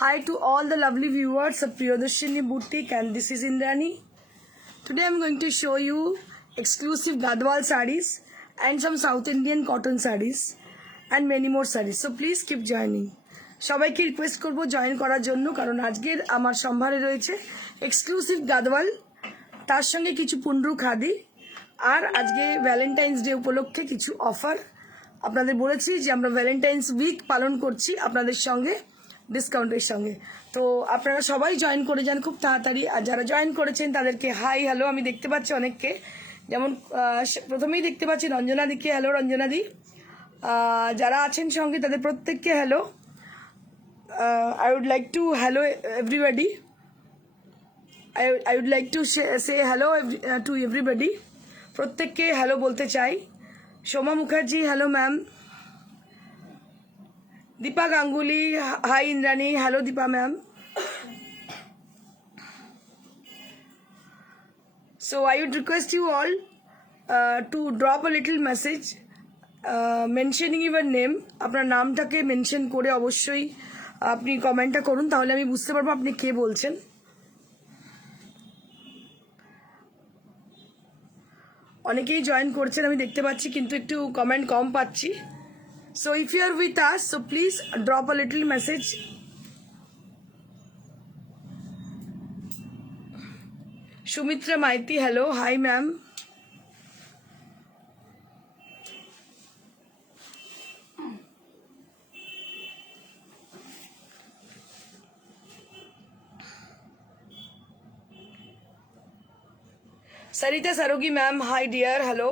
Hi to all the lovely viewers of Priyadarshini Boutique, and this is Indrani. Today I am going to show you exclusive Gadwal sarees and some South Indian cotton sarees and many more sarees. So please keep joining. সবাইকে request করব join করার জন্য, কারণ আজকের আমার সম্ভারে রয়েছে exclusive Gadwal, তার সঙ্গে কিছু পুন্ড্রু খাদি, আর আজকে ভ্যালেন্টাইন্স ডে উপলক্ষে কিছু অফার। আপনাদের বলেছি যে আমরা ভ্যালেন্টাইন্স উইক পালন করছি আপনাদের সঙ্গে ডিসকাউন্টের সঙ্গে। তো আপনারা সবাই জয়েন করে যান খুব তাড়াতাড়ি। আর যারা জয়েন করেছেন তাদেরকে হাই হ্যালো। আমি দেখতে পাচ্ছি অনেককে, যেমন প্রথমেই দেখতে পাচ্ছি রঞ্জনাদিকে হ্যালো রঞ্জনাদি। যারা আছেন সঙ্গে তাদের প্রত্যেককে hello. I would like to hello everybody. I would like to say hello to everybody. প্রত্যেককে হ্যালো বলতে চাই। Soma Mukherjee hello ma'am. Dipa Ganguly hi Indrani, hello Dipa ma'am. So I would request you all to drop a little message mentioning your name. আপনার নামটাকে mention করে অবশ্যই আপনি কমেন্টটা করুন, তাহলে আমি বুঝতে পারবো আপনি কে বলছেন। অনেকেই জয়েন করছেন আমি দেখতে পাচ্ছি, কিন্তু একটু কমেন্ট কম পাচ্ছি। So if you are with us, so please drop a little message. Sumitra Maiti, hello, hi ma'am. Sarita Sarogi ma'am, hi dear, hello.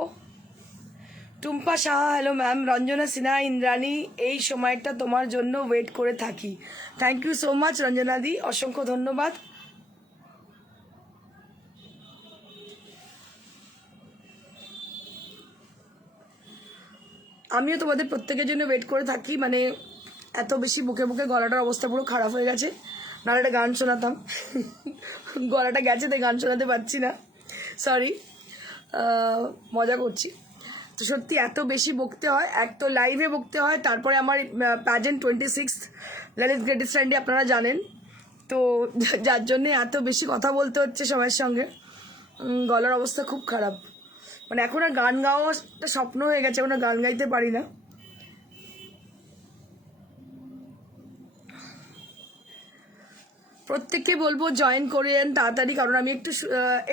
Tumpa Saha hello ma'am. Ranjana Sinha Indrani, এই সময়টা তোমার জন্য ওয়েট করে থাকি। থ্যাংক ইউ সো মাচ রঞ্জনাদি, অসংখ্য ধন্যবাদ। আমিও তোমাদের প্রত্যেকের জন্য ওয়েট করে থাকি। মানে এত বেশি বুকে বুকে গলাটার অবস্থা পুরো খারাপ হয়ে গেছে, নাহলে একটা গান শোনাতাম। গলাটা গেছে তাই গান শোনাতে পারছি না, সরি, মজা করছি। তো সত্যি এত বেশি বকতে হয়, এক তো লাইভে বকতে হয়, তারপরে আমার প্যাজেন্ট 26 লেডিস গ্রেটেস্ট স্ট্যান্ডে আপনারা জানেন। তো যার জন্যে এত বেশি কথা বলতে হচ্ছে সবার সঙ্গে, গলার অবস্থা খুব খারাপ। মানে এখন আর গান গাওয়া একটা স্বপ্ন হয়ে গেছে, এখন আর গান গাইতে পারি না। প্রত্যেককে বলবো জয়েন করেন তাড়াতাড়ি, কারণ আমি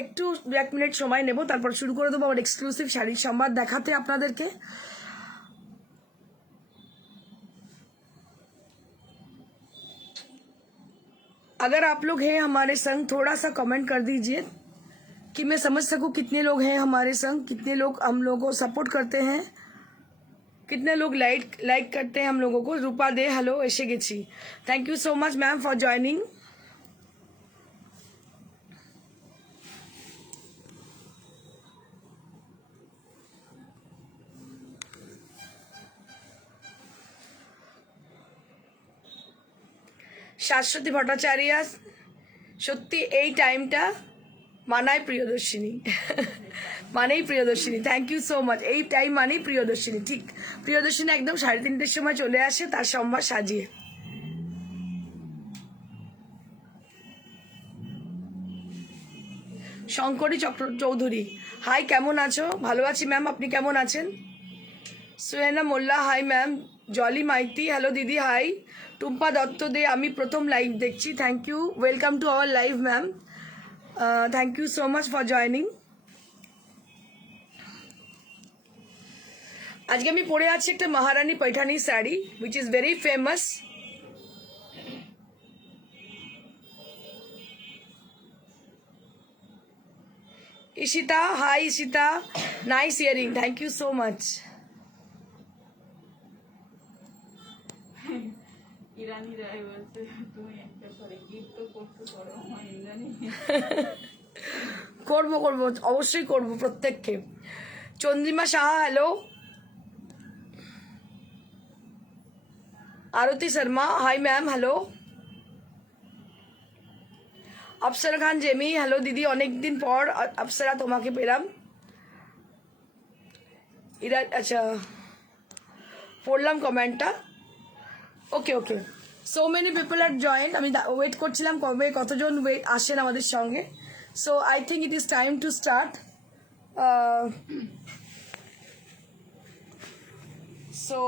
একটু 1 মিনিট সময় নেব, তারপর শুরু করে দেবো আমার এক্সক্লুসিভ শাড়ির সম্বাদ দেখাতে আপনাদেরকে। अगर आप लोग हैं हमारे संग, थोड़ा सा कमेंट कर दीजिए कि मैं समझ सकूं कितने लोग हैं हमारे संग, कितने लोग हम लोगों को सपोर्ट करते हैं, कितने लोग लाइक करते हैं हम लोगों को। रूपा दे हेलो एसे गेছি। Thank you so much ma'am for joining. Shashwati Bhattacharya, সত্যি এই টাইমটা মানায় প্রিয়দর্শিনী, মানেই Priyadarshini. Thank you so much. এই টাইম মানেই প্রিয়দর্শিনী, ঠিক প্রিয়দর্শিনী একদম 3:30টার সময় চলে আসে তার সম্ভার সাজিয়ে। শঙ্করী চৌধুরী হাই, কেমন আছো? ভালো আছি ম্যাম, আপনি কেমন আছেন? Suhena Molla hi ma'am. Jolly Maiti hello দিদি হাই। টুম্পা দত্ত দে আমি প্রথম লাইভ দেখছি, thank you, welcome to our live ma'am, thank you so much for joining. আজকে আমি পরে আছি একটা Maharani Paithani sari which is very famous. Ishita hi Ishita, nice earring, thank you so much. Irani Roy বলছে তুমি একটা করে গিফট করতে পারো আমার ইরানি। করবো করবো, অবশ্যই করবো প্রত্যেককে। চন্দ্রিমা সাহা হ্যালো। আরতি Sharma hi ma'am hello. Apsara খান জেমি হ্যালো দিদি, অনেকদিন পর অপসরা তোমাকে পেলাম। আচ্ছা পড়লাম কমেন্টটা। ওকে ওকে, সো মেনি পিপল আর জয়েন্ট। আমি ওয়েট করছিলাম কবে কতজন ওয়েট আসেন আমাদের সঙ্গে। So I think it is time to start. So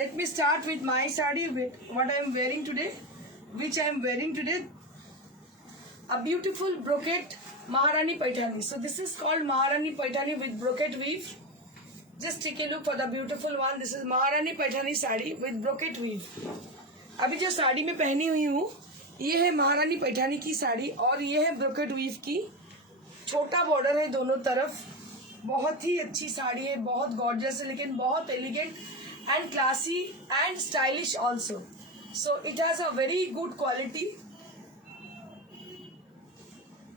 let me start with my sari, with what I am wearing today, which I am wearing today, a beautiful brocade Maharani Paithani. So this is called Maharani Paithani with brocade weave. Just take a look for the beautiful one. This is Maharani Paithani sari with brocade weave. अभी जो साड़ी में पहनी हुई हूँ ये है महारानी पैठानी की साड़ी और ये है ब्रोकेट वीव की। छोटा बॉर्डर है दोनों तरफ। बहुत ही अच्छी साड़ी है, बहुत गॉर्जियस है, लेकिन बहुत elegant and classy and stylish also. So it has a very good quality,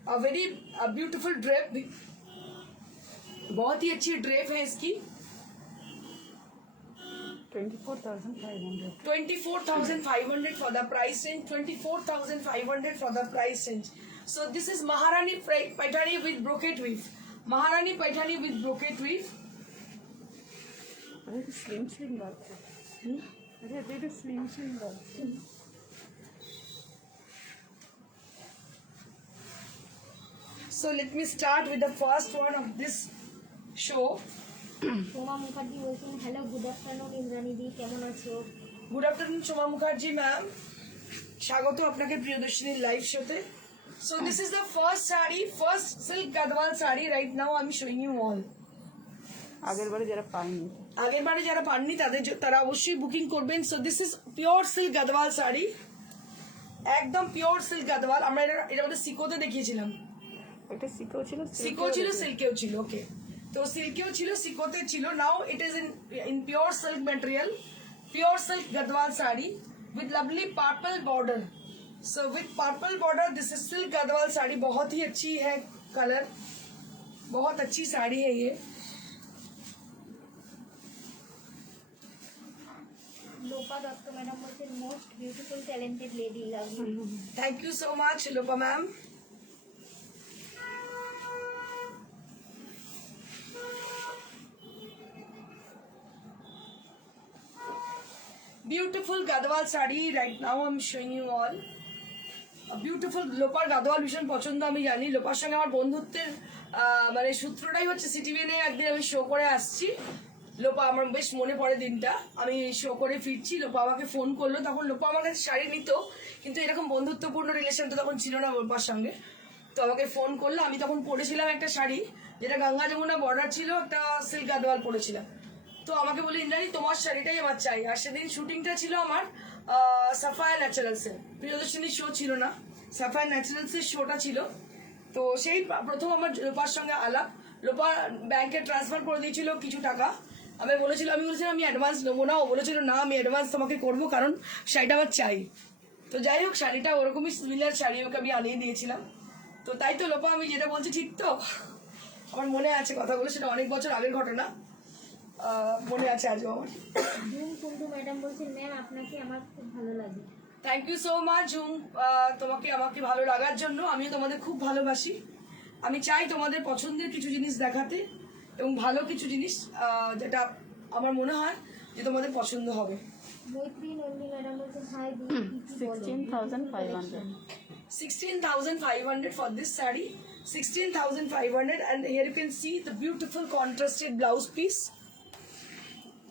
a very beautiful drape भी, बहुत ही अच्छी ड्रेप है इसकी। 24,500. 24,500 for the price range. 24,500 for the price range. So this is Maharani Paithani with brocade weave. Maharani Paithani with brocade weave. अरे तो slim slim बात है. अरे अभी तो स्लिम स्लिम बात है. So let me start with the first one of this show. Soma Mukherjee বলছেন, হ্যালো গুড আফটারনুন ইন্দ্রাণী দি, কেমন আছো? Good afternoon, Shoma Mukherjee ma'am. স্বাগত আপনাকে প্রিয়দর্শিনীর লাইভ শোতে। So this is the first saree, first silk gadwal saree. Right now I'm showing you all. আগের বারে যারা পায়নি আগের বারে যারা পাননি তারা অবশ্যই বুকিং করবেন। So this is pure silk Gadwal sari, একদম পিওর সিল্ক গাদওয়াল। আমরা এটা আমাদের সিকোতে দেখিয়েছিলাম। একটা সিকেও ছিল, সিকো ছিল, সিল্কেও ছিল। ওকে, তো সিল্কেও ছিল, সিকোতে ছিল। Now it is in pure silk material, pure silk Gadwal sari with lovely purple border. So with purple border this is silk Gadwal sari. बहुत ही अच्छी है कलर, बहुत अच्छी साड़ी है ये। লোপা দত্ত ম্যাডাম বলছেন, most beautiful talented lady, love you. Thank you so much Lopa ma'am. Beautiful Gadwal sari right now I'm showing you all. A beautiful লোপার গাদওয়াল ভীষণ পছন্দ আমি জানি। লোপার সঙ্গে আমার বন্ধুত্বের মানে সূত্রটাই হচ্ছে সিটিভিএনে একদিন আমি শো করে আসছি। লোপা আমার বেশ মনে পড়ে দিনটা, আমি শো করে ফিরছি, লোপা আমাকে ফোন করলো। তখন লোপা আমার কাছে শাড়ি নিত, কিন্তু এরকম বন্ধুত্বপূর্ণ রিলেশন তো তখন ছিল না লোপার সঙ্গে। তো আমাকে ফোন করলো, আমি তখন পরেছিলাম একটা শাড়ি যেটা গঙ্গা যমুনা বর্ডার ছিল, একটা সিল্ক গাদওয়াল পরেছিলাম। তো আমাকে বলি, ইন্দ্রাণী তোমার শাড়িটাই আমার চাই। আর সেদিন শুটিংটা ছিল আমার সাফায়ার ন্যাচারালসের, প্রিয়দর্শিনীর শো ছিল না, সাফায়ার ন্যাচারালসের শোটা ছিল। তো সেই প্রথম আমার লোপার সঙ্গে আলাপ। লোপা ব্যাংকে ট্রান্সফার করে দিয়েছিল কিছু টাকা। আমি বলেছিলাম আমি অ্যাডভান্স নেবো না। ও বলেছিল না, আমি অ্যাডভান্স তোমাকে করবো, কারণ শাড়িটা আমার চাই। তো যাই হোক, শাড়িটা ওরকমই সিমিলার শাড়ি ওকে আমি আনিয়ে দিয়েছিলাম। তো তাই তো লোপা, আমি যেটা বলছি ঠিক তো? আমার মনে আছে কথাগুলো, সেটা অনেক বছর আগের ঘটনা, মনে আছে আজও আমার। ঝুম কুন্ডু ম্যাডাম বলছেন, ম্যাম আপনাকে আমার খুব ভালো লাগে। থ্যাংক ইউ সো মাচ ঝুম, তোমাকে আমাকে ভালো লাগার জন্য। আমিও তোমাদের খুব ভালোবাসি। আমি চাই তোমাদের পছন্দের কিছু জিনিস দেখাতে, এবং ভালো কিছু জিনিস যেটা আমার মনে হয় যে তোমাদের পছন্দ হবে। মৈত্রী নন্দী ম্যাডাম বলছেন, high the, 16,500. 16,500 for this saree. 16,500, and here you can see the beautiful contrasted blouse piece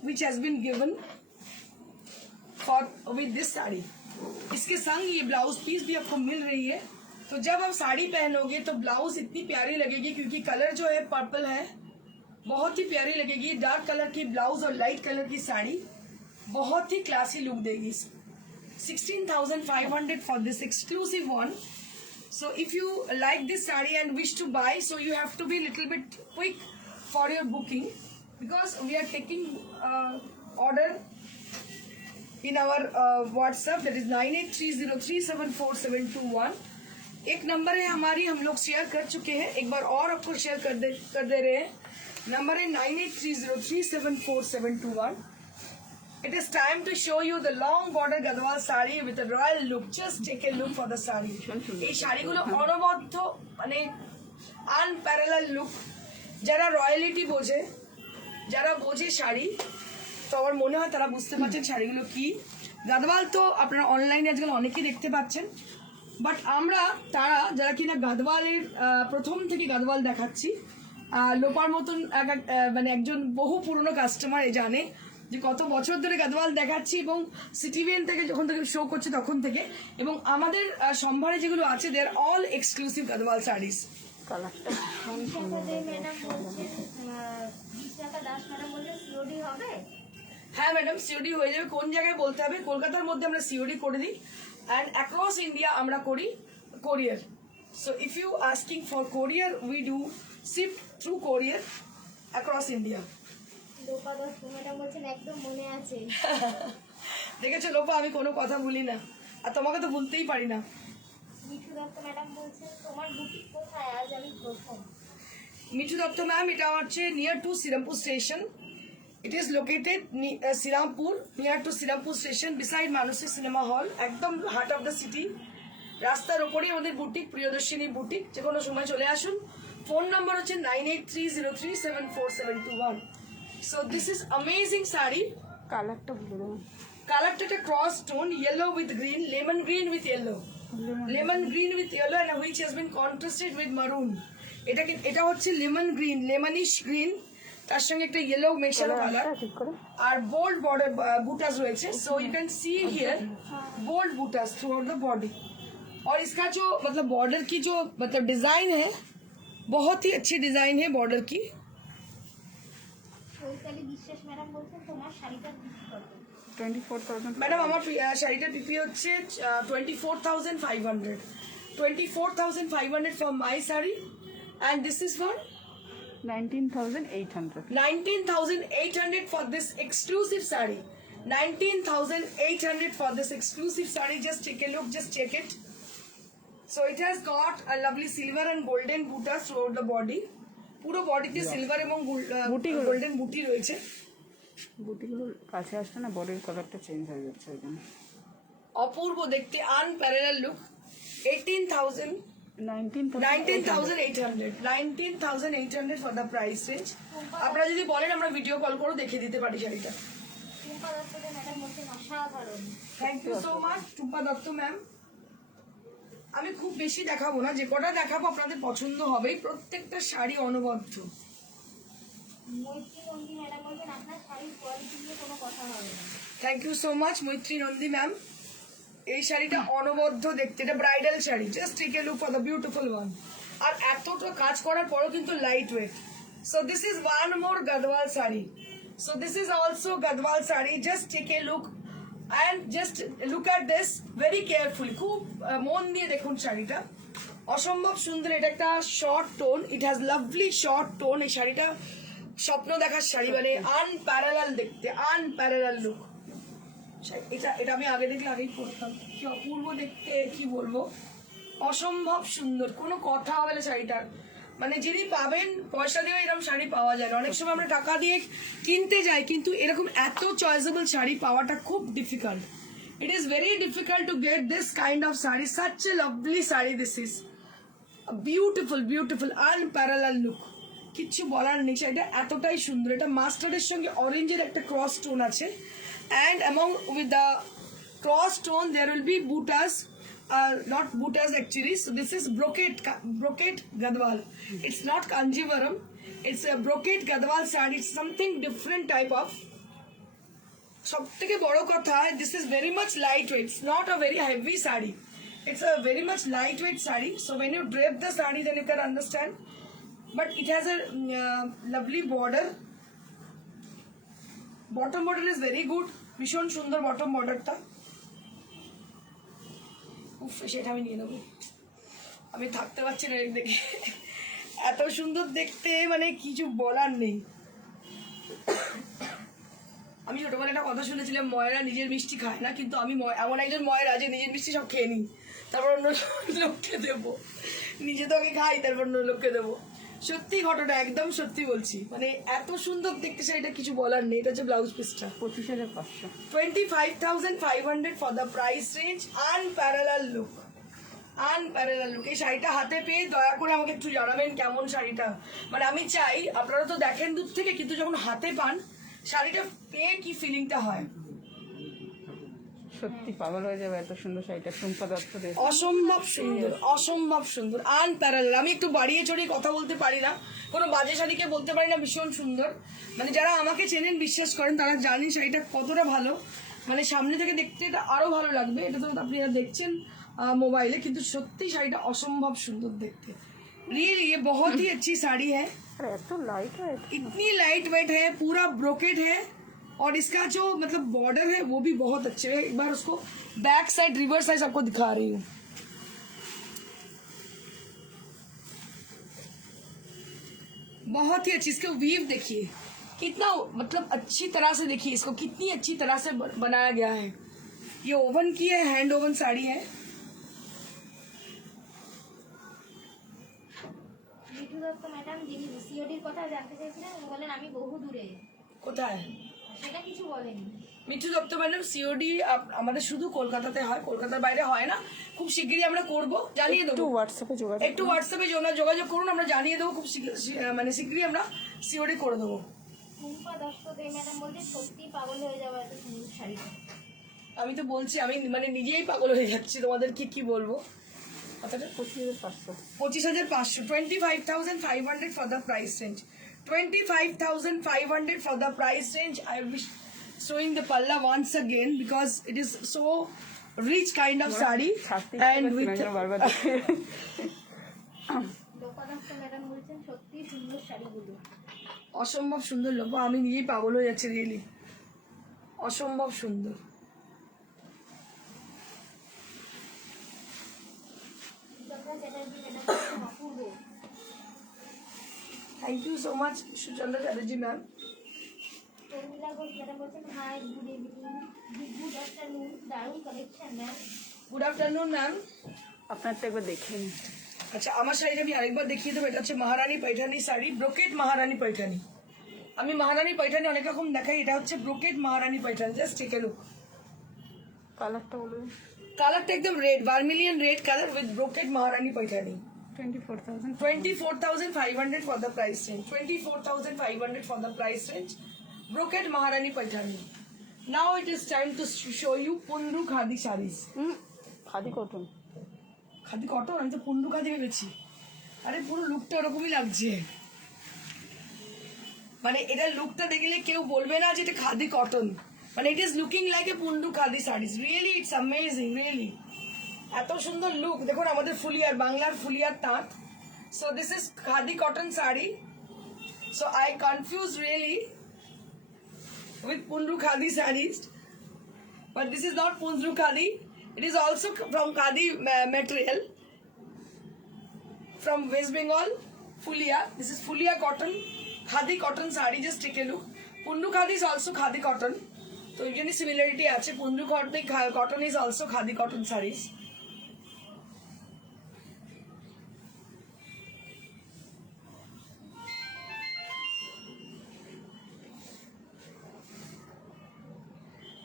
which has been given for with this sari. इसके संग ये ब्लाउज पीस भी आपको मिल रही है। तो जब आप साड़ी पहनोगे तो ब्लाउज इतनी प्यारी लगेगी, क्योंकि कलर जो है पर्पल है, बहुत ही प्यारी लगेगी। डार्क कलर की ब्लाउज और लाइट कलर की साड़ी बहुत ही क्लासी लुक देगी। 16,500 for this exclusive one. So if you like this saree and wish to buy, so you have to be little bit quick for your booking, because we are taking order in our WhatsApp, that is 9830374721। एक number है हमारी, हम लोग share कर चुके हैं, एक बार और आपको शेयर कर दे रहे हैं। नंबर है 9830374721। It is time to show you the long border gadwal sari with a royal look. Just take a look for the sari. এই শাড়িগুলো অনবদ্য, মানে আনপ্যারালাল লুক। যারা রয়্যালিটি বোঝে, যারা বোঝে শাড়ি, তো আমার মনে হয় তারা বুঝতে পারছেন শাড়িগুলো কি। গাদওয়াল তো আপনারা অনলাইনে আজকাল অনেকেই দেখতে পাচ্ছেন, বাট আমরা তারা যারা কিনা গাদওয়ালের প্রথম থেকে গাদওয়াল দেখাচ্ছি, লোপার মতন মানে একজন বহু পুরনো কাস্টমার জানে যে কত বছর ধরে গাদওয়াল দেখাচ্ছি, এবং সিটিভিএন থেকে যখন থেকে শো করছে তখন থেকে, এবং আমাদের সম্ভারে যেগুলো আছে they are all exclusive Gadwal saris. Madam বলছেন বিশাখা দাস ম্যাডাম বলছেন সিওডি হবে? হ্যাঁ ম্যাডাম, সিওডি হয়ে যাবে। কোন জায়গায় বলতে হবে? কলকাতার মধ্যে আমরা সিওডি করে দিই, অ্যান্ড অ্যাক্রস ইন্ডিয়া আমরা করি courier. So if you asking for courier, we do ship through courier across India. Lopa Dutta madam বলছেন একদম মনে আছে। দেখেছো লোপা, আমি কোনো কথা ভুলি না, আর তোমাকে তো ভুলতেই পারি না। মিঠু দত্ত ম্যাডাম বলছেন তোমার বুটিক কোথায়? আজ আমি প্রথম। মিঠু দত্ত ম্যাম, এটা হচ্ছে near to Shrirampur station. It is located Shrirampur, near to Shrirampur station, beside Manasi cinema hall, একদম হার্ট অফ দ্য সিটি। রাস্তার ওপরেই আমাদের বুটিক, প্রিয়দর্শিনী বুটিক। যে কোনো সময় চলে আসুন। ফোন নাম্বার হচ্ছে 9830374721। So this is amazing sari. কালারটা বলে দেবো। কালারটা একটা cross tone, yellow with green, lemon green with yellow, lemon green with yellow, and which has been contrasted with মারুন। এটা হচ্ছে লেমন গ্রিন, লেমনিশ গ্রিন, তার সঙ্গে একটা ইয়েলো মেশানো কালার, আর বোল্ড বর্ডার বুটাস রয়েছে। So you can see here bold butas throughout the body, और इसका जो मतलब बॉर्डर की जो मतलब डिजाइन है, बहुत ही अच्छी डिजाइन है बॉर्डर की। চৈতালি বিশ্বাস ম্যাডাম বলছেন তোমার শাড়িটার বিক্রি কত? 24,000। ম্যাডাম আমার শাড়িটার পিপি হচ্ছে 24,500, 24,500 for my sari, and this is for 19,800। 19,800 for this exclusive saree. 19,800 for this exclusive saree. Just take a look, just check it. So it has got a lovely silver and golden butas throughout the body. পুরো বডিতে silver এবং golden বুটি রয়েছে। বুটিগুলোর কাছে আসছে না, বডির কালারটা চেঞ্জ হয়ে যাচ্ছে ওই জন্য। অপূর্ব দেখতে, unparalleled look. 19,800 for the price range. আপনারা যদি বলেন আমরা ভিডিও কল করে দেখিয়ে দিতে পারি শাড়িটা। টুম্পা দত্ত ম্যাডাম বলছেন অসাধারণ। Thank you so much Tumpa Dutta ma'am. আমি খুব বেশি দেখাবো না, যে কটা দেখাবো আপনাদের পছন্দ হবে। প্রত্যেকটা শাড়ি অনবদ্য। মৈত্রী নন্দী ম্যাডাম বলছেন আপনার শাড়ির কোয়ালিটি নিয়ে কোনো কথা হবে না। থ্যাংক ইউ সো মাচ মৈত্রী নন্দী ম্যাম। এই শাড়িটা অনবদ্য দেখতে, এটা bridal sari. Just take a look for the beautiful one. আর এতটা কাজ করার পরও কিন্তু light weight. So this is one more Gadwal sari. So this is also Gadwal sari. Just take a look and just look at this very carefully. খুব মন দিয়ে দেখুন শাড়িটা, অসম্ভব সুন্দর। এটা একটা short tone, it has lovely short tone. এই শাড়িটা স্বপ্ন দেখার শাড়ি, মানে আনপ্যারালাল দেখতে, আনপ্যারালাল লুক। এটা আমি আগে দেখলে আগেই পরতাম। কি অপূর্ব দেখতে, কি বলবো, অসম্ভব সুন্দর। কোনো কথা হবে না শাড়িটার। মানে যিনি পাবেন, পয়সা দিয়ে এরকম শাড়ি পাওয়া যায় না। অনেক সময় আমরা টাকা দিয়ে কিনতে যাই, কিন্তু এরকম এত চয়েসেবল শাড়ি পাওয়াটা খুব difficult. It is very difficult to get this kind of sari. Such a lovely sari this is beautiful, beautiful, unparalleled look. কিচ্ছু বলার নেই, শাড়িটা এতটাই সুন্দর। এটা মাস্টার্ডের সঙ্গে অরেঞ্জের একটা ক্রস টোন আছে, and among with the cross tone there will be butas, not butas actually. So this is brocade gadwal. It's not kanjivaram, it's a brocade gadwal saree. It's something different type of. সবথেকে বড় কথা, this is very much lightweight. It's not a very heavy saree, it's a very much lightweight saree. So when you drape the saree, then you can understand. But it has a lovely border. Bottom border is very good, ভীষণ সুন্দর bottom বর্ডারটা। উফ, সেটা আমি নিয়ে নেবো। আমি থাকতে পারছি না দেখে, এত সুন্দর দেখতে, মানে কিছু বলার নেই। আমি ছোটবেলায় একটা কথা শুনেছিলাম, ময়রা নিজের মিষ্টি খায় না, কিন্তু আমি এমন একজন ময়রা যে নিজের মিষ্টি সব খেয়ে নিই, তারপর অন্য লোককে দেবো। নিজে তো আগে খাই, তারপর অন্য লোককে দেবো। সত্যি ঘটনা, একদম সত্যি বলছি। মানে এত সুন্দর দেখতে শাড়িটা, কিছু বলার নেই। এটা হচ্ছে ব্লাউজ পিসটা। 25,500। 25,500 for the price range. Unparalleled look, unparalleled look. এই শাড়িটা হাতে পেয়ে দয়া করে আমাকে একটু জানাবেন কেমন শাড়িটা। মানে আমি চাই, আপনারা তো দেখেন দূর থেকে, কিন্তু যখন হাতে পান শাড়িটা পেয়ে কি ফিলিংটা হয়। সত্যি পাগল হয়ে যাবে এত সুন্দর শাড়িটা টুম্পা দত্তদের। অসম্ভব সুন্দর, অসম্ভব সুন্দর, আনপ্যারালাল। আমি একটু বাড়িয়ে চড়িয়ে কথা বলতে পারি না, কোনো বাজে শাড়িকে বলতে পারি না ভীষণ সুন্দর। মানে যারা আমাকে চেনেন, বিশ্বাস করেন, তারা জানেন শাড়িটা কতটা ভালো। মানে সামনে থেকে দেখতে এটা আরো ভালো লাগবে, এটা তো আপনারা দেখছেন মোবাইলে, কিন্তু সত্যি শাড়িটা অসম্ভব সুন্দর দেখতে। रियली ये बहुत ही अच्छी साड़ी है, আর এত লাইট হয় इतनी लाइट वेट है, पूरा ब्रोकेट है, और इसका जो मतलब बॉर्डर है वो भी बहुत अच्छे है। एक बार उसको बैक साइड रिवर्स साइड आपको दिखा रही हूँ। बहुत ही अच्छी, इसके वीव देखिए कितना मतलब अच्छी तरह से, देखिए इसको कितनी अच्छी तरह से बनाया गया है। ये ओवन की है, हैंड ओवन साड़ी है। মিঠু দত্ত ম্যাডাম যিনি সিওডির কথা জানতে চেয়েছিলেন উনি বলেন আমি বহু দূরে, কোথায়? সেটা কিছু বলেনি। মিঠু দত্ত ম্যাডাম সিওডি আমাদের শুধু কলকাতাতে হয়, কলকাতার বাইরে হয় না। খুব শিগগিরই আমরা করব, জানিয়ে একটু দেবো। হোয়াটসঅ্যাপে যোগাযোগ একটু হোয়াটসঅ্যাপে যোগাযোগ করুন, আমরা জানিয়ে দেবো খুব মানে শিগগিরই আমরা সিওডি করে দেবো। টুম্পা দত্ত দে ম্যাডাম বলছে সত্যি পাগল হয়ে যাওয়া এত সুন্দর শাড়িটা। আমি তো বলছি, আমি মানে নিজেই পাগল হয়ে যাচ্ছি, তোমাদেরকে কি বলবো। কতটা? 25,500। 25,500, 25,500 for the price range, 25,500 for the price range. I will be showing the palla once again because it is so rich kind of sari, and with বারবার দেখে লোপা দত্ত ম্যাডাম বলছেন সত্যি সুন্দর শাড়িগুলো। অসম্ভব সুন্দর লোক, আমি নিজেই পাগল হয়ে যাচ্ছি, রিয়েলি অসম্ভব সুন্দর। সুচন্দ্রা চ্যাটার্জি ম্যাডাম বলছেন অপূর্ব। Thank you so much Suchandra Chatterjee ma'am. Tarmila Ghosh madam বলছেন hi good evening, good afternoon, দারুণ collection ma'am. Good afternoon ma'am. আপনার তো একবার দেখে নিন। আচ্ছা, আমার শাড়িটা আমি আরেকবার দেখিয়ে দেবো। এটা হচ্ছে মহারানী पैठानी শাড়ি, ব্রোকেট মহারানী पैठानी। আমি মহারানী पैठानी অনেক রকম দেখাই, এটা হচ্ছে brocade Maharani Paithani. Just take a look. কালারটা বলুন। কালারটা একদম red, vermilion red colour with brocade Maharani Paithani. 24,000। 24,500 for the price range, 24,500 for the price range, brocade Maharani Paithani. Now it is time to show you Pundu Khadi sarees. Khadi cotton. Khadi cotton, আমি তো পুন্ডু খাদি ভেবেছি। আরে পুরো লুকটা ওরকমই লাগছে, মানে এটা লুকটা দেখলে কেউ বলবে না যে এটা খাদি কটন, মানে it is looking like a Pundu khadi saris. Really it's amazing, really এত সুন্দর লুক। দেখুন আমাদের ফুলিয়ার, বাংলার ফুলিয়ার তাঁত। So this is khadi cotton sari. So I confuse really with Pundu Khadi sarees, but this is not Pundu Khadi. It is also from Khadi material from West Bengal, Fulia. This is Fulia cotton, Khadi cotton saree. Just take a look. Pundu Khadi is also Khadi cotton. So even similarity আছে, Pundu cotton is also Khadi cotton sarees.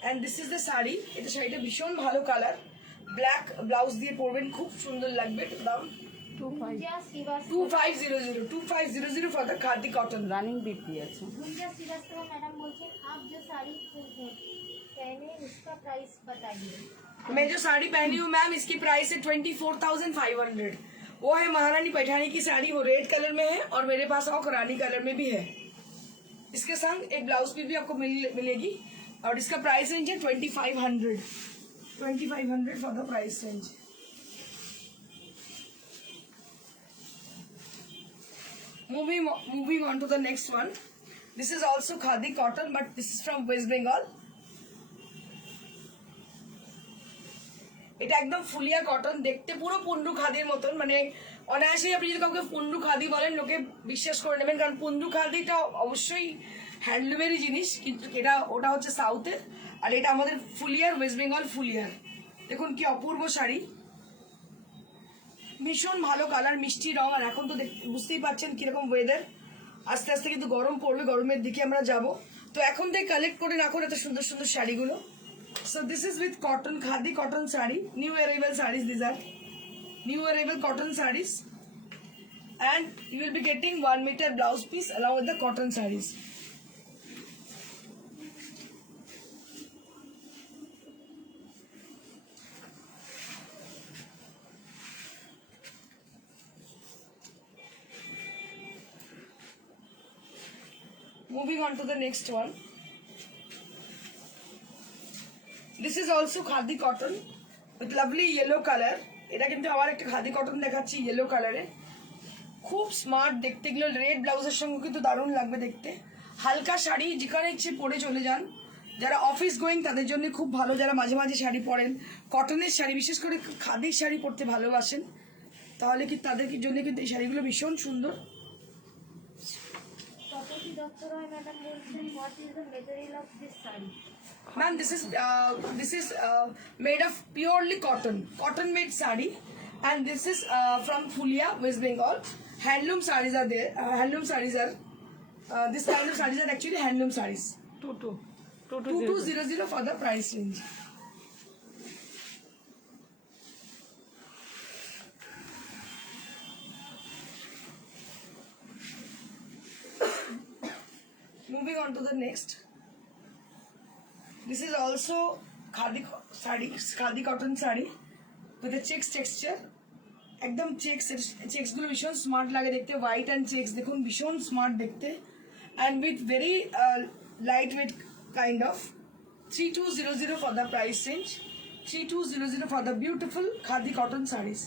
And this is the sari. এটা শাড়িটা ভীষণ ভালো colour, black blouse দিয়ে পরবেন, খুব সুন্দর লাগবে। এটা দাম 25 Gunja Srivastava 2500 for the Khadi cotton। Running বিক্রি আছে। गुंजा श्रीवास्तव मैडम बोलते आप जो साड़ी पहने उसका प्राइस बताइए। मैं जो साड़ी पहनी हूँ मैम, इसकी प्राइस है 24,500। वो है महारानी पैठानी की साड़ी, वो रेड कलर में है और मेरे पास और रानी कलर में भी है। इसके संग एक ब्लाउज पीस भी आपको मिलेगी और इसका प्राइस रेंज है 2500। 2500 for the price range. Moving on to the next one. This is also Khadi cotton, but this is from West Bengal. এটা একদম ফুলিয়া কটন, দেখতে পুরো পুন্ডু খাদির মতন। মানে অনায়াসেই আপনি যদি কাউকে পুন্ডু খাদি বলেন, লোকে বিশ্বাস করে নেবেন, কারণ পুন্ডু খাদিটা অবশ্যই হ্যান্ডলুমেরই জিনিস, কিন্তু ওটা হচ্ছে সাউথের, আর এটা আমাদের ফুলিয়ার, ওয়েস্ট বেঙ্গল ফুলিয়ার। দেখুন কি অপূর্ব শাড়ি, ভীষণ ভালো কালার, মিষ্টি রং। আর এখন তো বুঝতেই পারছেন কিরকম ওয়েদার, আস্তে আস্তে কিন্তু গরম পড়বে, গরমের দিকে আমরা যাব। তো এখন থেকে কালেক্ট করে রাখুন এত সুন্দর সুন্দর শাড়িগুলো। So this is with cotton, Khadi cotton saree, new arrival sarees. These are new arrival cotton sarees, and you will be getting 1 meter blouse piece along with the cotton sarees. Moving on to the next one. This is also khadi cotton with lovely yellow color. এটা কিন্তু আবার একটা khadi cotton দেখাচ্ছি yellow কালারে, খুব smart দেখতে। এগুলো red ব্লাউজের সঙ্গে কিন্তু দারুণ লাগবে দেখতে। হালকা শাড়ি যেখানে ইচ্ছে পরে চলে যান, যারা অফিস গোয়িং তাদের জন্য খুব ভালো, যারা মাঝে মাঝে শাড়ি পরেন, কটনের শাড়ি বিশেষ করে খাদির শাড়ি পরতে ভালোবাসেন, তাহলে কি তাদের জন্য কিন্তু এই শাড়িগুলো ভীষণ সুন্দর। তপসী দত্ত রয় ম্যাডাম বলছেন, what is the material of this sari? Ma'am, this is made of purely cotton made sari, and this is from Fulia, West Bengal. Handloom sarees are there. This kind of sarees are actually handloom sarees. 2200 for the price range. Moving on to the next. This is also khadi cotton sari with a checks texture. একদম checks গুলো ভীষণ smart লাগে দেখতে, white and checks দেখুন ভীষণ smart দেখতে, and with very light weight kind of. 3200 for the price range. 3200 for the beautiful khadi cotton sarees.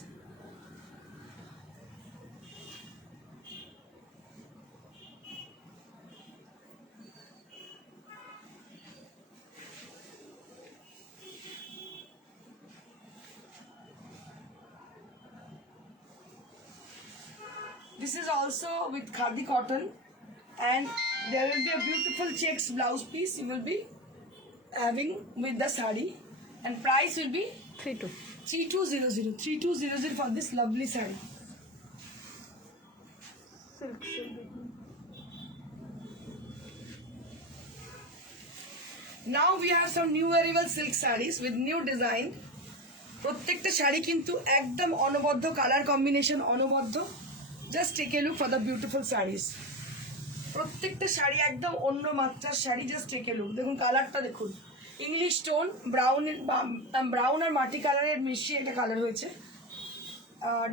This is also with khadi cotton, and there will be a beautiful checks blouse piece you will be having with the sari, and price will be 3200 for this lovely sari. Now we have some new arrival silk sarees with new design. প্রত্যেকটা শাড়ি কিন্তু একদম অনবদ্য, colour combination অনবদ্য। Just take a look for the beautiful saris. প্রত্যেকটা শাড়ি একদম অন্য মাত্রার sari, just take a look. দেখুন কালারটা দেখুন, ইংলিশ টোন ব্রাউন আর মাটি কালারের মিশিয়ে একটা কালার হয়েছে,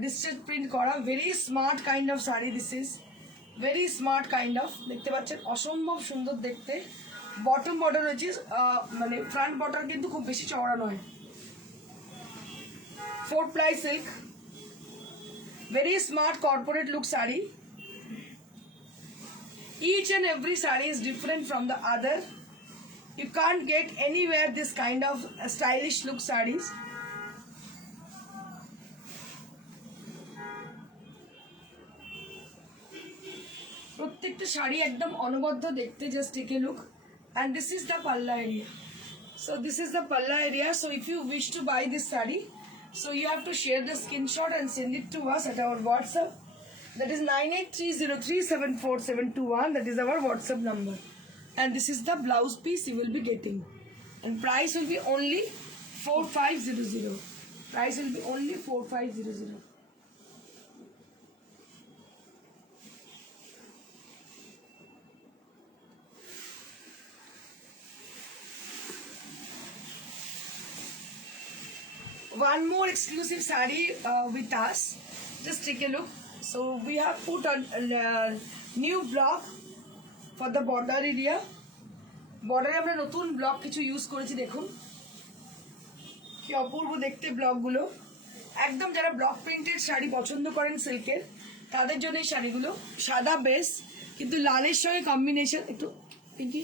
ডিজিটাল প্রিন্ট করা, very smart kind of sari. This is very smart kind of, দেখতে পাচ্ছেন অসম্ভব সুন্দর দেখতে। বটম বর্ডার রয়েছে, মানে ফ্রন্ট বর্ডার কিন্তু খুব বেশি চওড়া নয়। 4-ply silk, very smart corporate look saree. Each and every saree is different from the other. You can't get anywhere this kind of stylish look sarees. প্রত্যেকটা শাড়ি একদম অনবদ্য দেখতে, just take a look. And this is the palla area. So this is the palla area. So if you wish to buy this saree, so you have to share the screenshot and send it to us at our WhatsApp. That is 9830374721. That is our WhatsApp number. And this is the blouse piece you will be getting. And price will be only 4500. Price will be only 4500. One more exclusive saree with us. Just take a look. So we have put a new block for the border area. Border আমরা নতুন block কিছু use করেছি, দেখুন কি অপূর্ব দেখতে ব্লকগুলো। একদম যারা block printed sari পছন্দ করেন সিল্কের, তাদের জন্য এই শাড়িগুলো। সাদা বেস কিন্তু লালের সঙ্গে কম্বিনেশন, একটু পিঙ্কি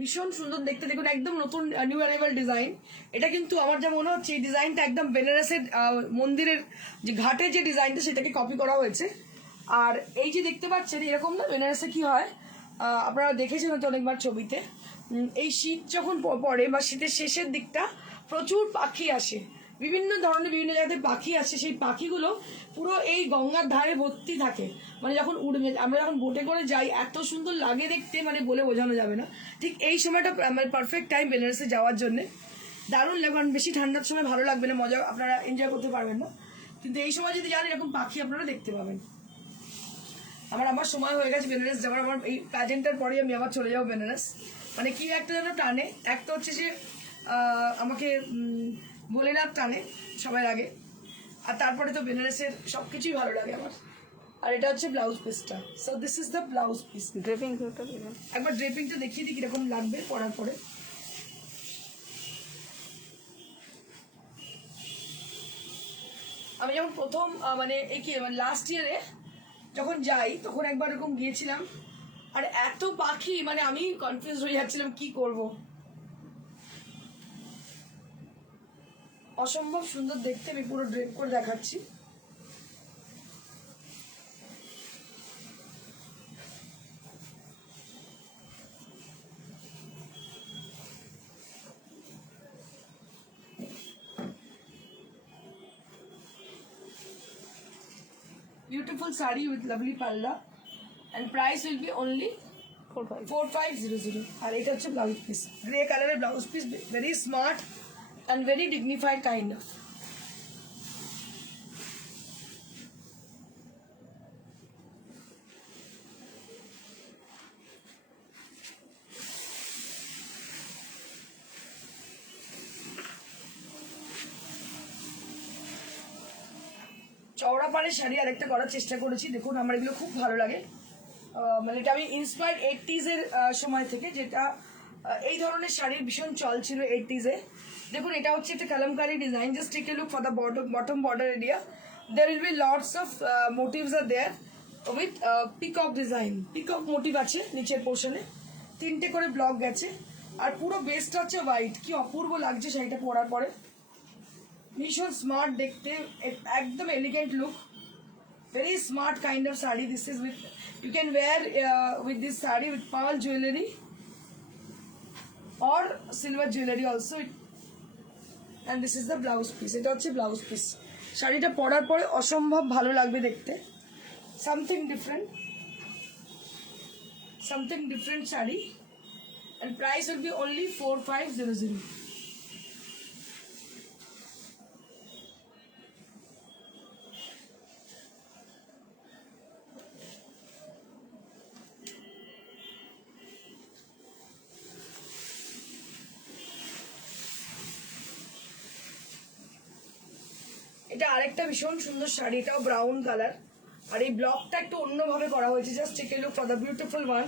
ভীষণ সুন্দর দেখতে। দেখুন একদম নতুন নিউ অ্যারাইভাল ডিজাইন। এটা কিন্তু আমার যা মনে হচ্ছে এই ডিজাইনটা একদম বেনারসের মন্দিরের যে ঘাটের যে ডিজাইনটা সেটাকে কপি করা হয়েছে। আর এই যে দেখতে পাচ্ছেন এরকম না, বেনারসে কি হয় আপনারা দেখেছেন হয়তো অনেকবার ছবিতে, এই শীত যখন পড়ে বা শীতের শেষের দিকটা প্রচুর পাখি আসে, বিভিন্ন ধরনের বিভিন্ন জায়গাতে পাখি আসে, সেই পাখিগুলো পুরো এই গঙ্গার ধারে ভর্তি থাকে। মানে যখন উড়বে, আমরা যখন বোটে করে যাই এত সুন্দর লাগে দেখতে, মানে বলে বোঝানো যাবে না। ঠিক এই সময়টা মানে পারফেক্ট টাইম বেনারসে যাওয়ার জন্যে, দারুণ লাগে। কারণ বেশি ঠান্ডার সময় ভালো লাগবে না, মজা আপনারা এনজয় করতে পারবেন না, কিন্তু এই সময় যদি যান এরকম পাখি আপনারা দেখতে পাবেন। আমার সময় হয়ে গেছে বেনারস যাওয়ার। আমার এই প্যাজেন্টের পরেই আমি আবার চলে যাবো বেনারস। মানে কি একটা যেন টানে, একটা হচ্ছে যে আমাকে ভোলেনাথ টানে সবার আগে, আর তারপরে তো বেনারসের সব কিছুই ভালো লাগে আমার। আর এটা হচ্ছে ব্লাউজ পিসটা। So this is the blouse piece. Draping ওটা দিবেন। একবার ড্রেপিংটা দেখিয়ে দিই কিরকম লাগবে পরার পরে। আমি যখন প্রথম মানে এই কি মানে লাস্ট ইয়ারে যখন যাই তখন একবার এরকম গিয়েছিলাম, আর এত পাখি মানে আমি কনফিউজ হয়ে যাচ্ছিলাম কি করব। অসম্ভব সুন্দর দেখতে, আমি পুরো ড্রেপ করে দেখাচ্ছি। Beautiful sari with lovely palla, and price will be only 4500. আর এটা হচ্ছে ব্লাউজ পিস, গ্রে কালারের blouse piece, very smart and very dignified kind of. চওড়া পাড়ের শাড়ি আরেকটা করার চেষ্টা করেছি, দেখুন আমার এগুলো খুব ভালো লাগে। মানে এটা আমি ইন্সপায়ার্ড 80s এর সময় থেকে, যেটা এই ধরনের শাড়ির ভীষণ চল ছিল 80s এ। দেখুন এটা হচ্ছে একটা kalamkari design, just take a look for the bottom border area, there will be lots of motifs are there with peacock design, peacock motif আছে নিচের পোর্শনে, 3টে করে ব্লক গেছে, আর পুরো বেসটা হচ্ছে হোয়াইট। কি অপূর্ব লাগছে শাড়িটা পরার পরে, ভীষণ স্মার্ট দেখতে, একদম elegant look, very smart kind of sari. This is with, you can wear with this sari with pearl jewelry or silver jewelry also, and this is the blouse piece. এটা হচ্ছে ব্লাউজ পিস। শাড়িটা পরার পরে অসম্ভব ভালো লাগবে দেখতে, something different sari, and price will be only 4500. এটা আরেকটা ভীষণ সুন্দর শাড়ি, এটাও ব্রাউন কালার, আর এই ব্লকটা একটু অন্যভাবে করা হয়েছে, just take a look for the beautiful one.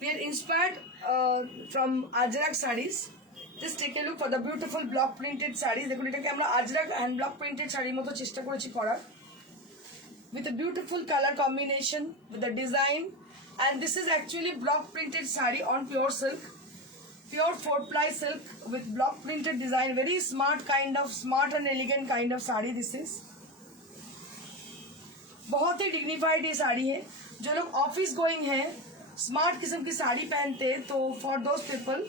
We are inspired from Ajrak sarees. Just take a look for the beautiful block printed sarees. দেখুন এটাকে আমরা আজরাক হ্যান্ড ব্লক প্রিন্টেড শাড়ির মতো চেষ্টা করেছি করার, with a beautiful color combination, with the design, and this is actually block printed saree on pure silk, pure 4-ply silk with block printed design, very smart and elegant kind of saree this is. बहुत ही dignified ये साड़ी है, जो लोग office going हैं, smart किस्म की साड़ी पहनते, तो फॉर दोज पीपल।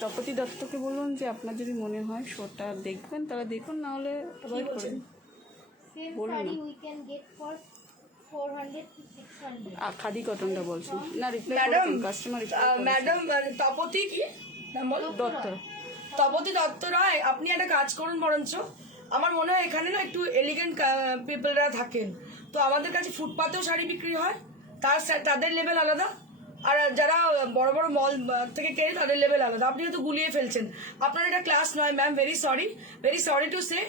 তপতি দত্তকে বলুন যে আপনার যদি মনে হয় শোটা দেখবেন তাহলে দেখুন, না হলে অ্যাভয়েড করবেন। Same বলুন saree না। we can get for 400 to 600. Khadi কটনটা বলছি না, রিপ্লাই ম্যাডাম করুন, কাস্টমার ম্যাডাম তপতি কি নাম বলো? দত্ত। তপতি দত্ত রায়, আপনি একটা কাজ করুন বরঞ্চ, আমার মনে হয় এখানে না একটু এলিগেন্ট পিপলরা থাকেন, তো আমাদের কাছে ফুটপাতেও শাড়ি বিক্রি হয়, তাদের লেভেল আলাদা, আর যারা বড় বড় মল থেকে কেনে তাদের লেভেল আলাদা। আপনি হয়তো গুলিয়ে ফেলছেন, আপনার এটা ক্লাস নয় ম্যাম, ভেরি সরি টু সে।